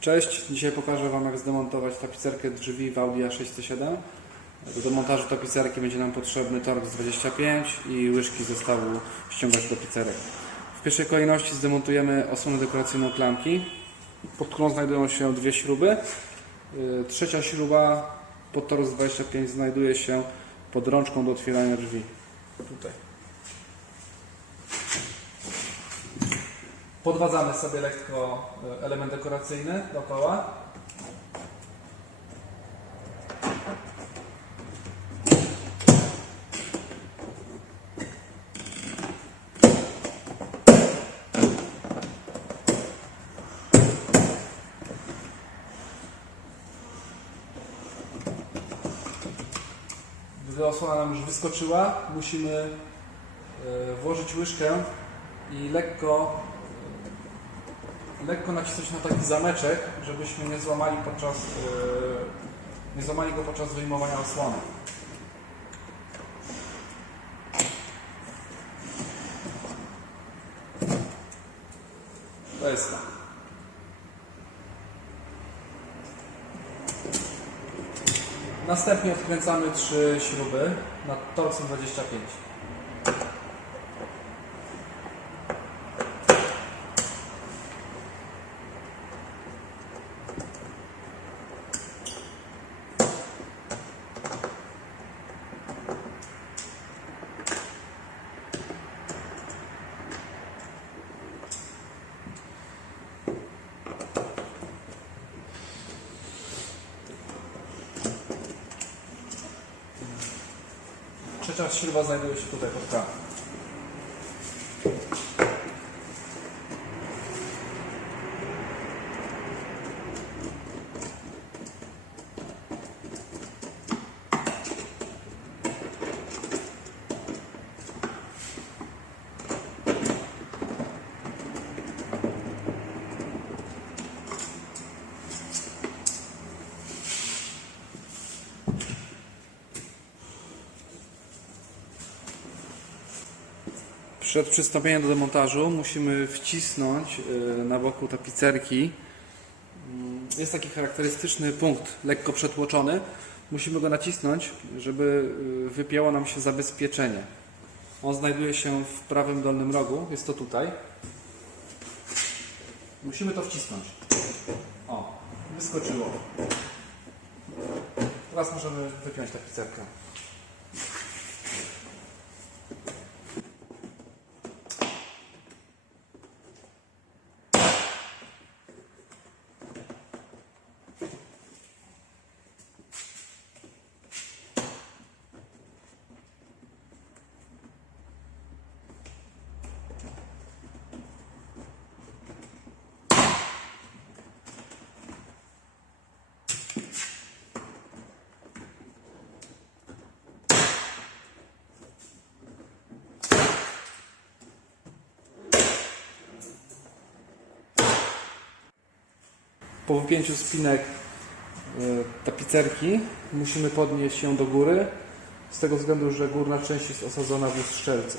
Cześć, dzisiaj pokażę Wam jak zdemontować tapicerkę drzwi w Audi A607. Do demontażu tapicerki będzie nam potrzebny Torx 25 i łyżki zestawu ściągać do. W pierwszej kolejności zdemontujemy osłonę dekoracyjną klamki, pod którą znajdują się dwie śruby. Yy, Trzecia śruba pod Torx 25 znajduje się pod rączką do otwierania drzwi. Tutaj. Podwadzamy sobie lekko e, element dekoracyjny dookoła. Gdy osłona nam już wyskoczyła, musimy e, włożyć łyżkę i lekko lekko nacisnąć na taki zameczek, żebyśmy nie złamali podczas yy, nie złamali go podczas wyjmowania osłony. To jest tak. Następnie odkręcamy trzy śruby na torcem 25. Trzecia śruba znajduje się tutaj pod krawą. Przed przystąpieniem do demontażu musimy wcisnąć y, na boku tapicerki. Mm, Jest taki charakterystyczny punkt, lekko przetłoczony. Musimy go nacisnąć, żeby y, wypięło nam się zabezpieczenie. On znajduje się w prawym dolnym rogu, jest to tutaj. Musimy to wcisnąć. O, wyskoczyło. Teraz możemy wypiąć tapicerkę. Po wypięciu spinek y, tapicerki musimy podnieść ją do góry z tego względu, że górna część jest osadzona w uszczelce.